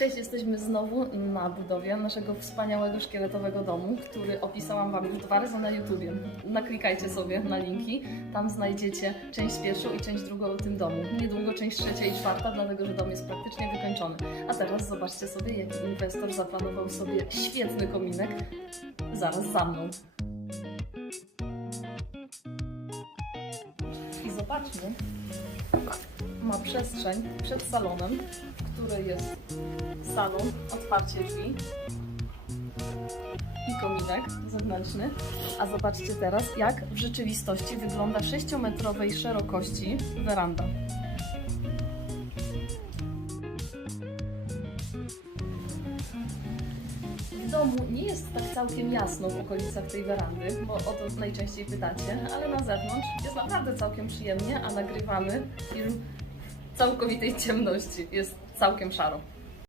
Cześć, jesteśmy znowu na budowie naszego wspaniałego szkieletowego domu, który opisałam Wam już dwa razy na YouTubie. Naklikajcie sobie na linki, tam znajdziecie część pierwszą i część drugą o tym domu. Niedługo część trzecia i czwarta, dlatego że dom jest praktycznie wykończony. A teraz zobaczcie sobie, jaki inwestor zaplanował sobie świetny kominek zaraz za mną. I zobaczmy, ma przestrzeń przed salonem, w której jest salon, otwarcie drzwi i kominek zewnętrzny. A zobaczcie teraz, jak w rzeczywistości wygląda 6-metrowej szerokości weranda. W domu nie jest tak całkiem jasno w okolicach tej werandy, bo o to najczęściej pytacie, ale na zewnątrz jest naprawdę całkiem przyjemnie, a nagrywamy film w całkowitej ciemności. Jest całkiem szaro.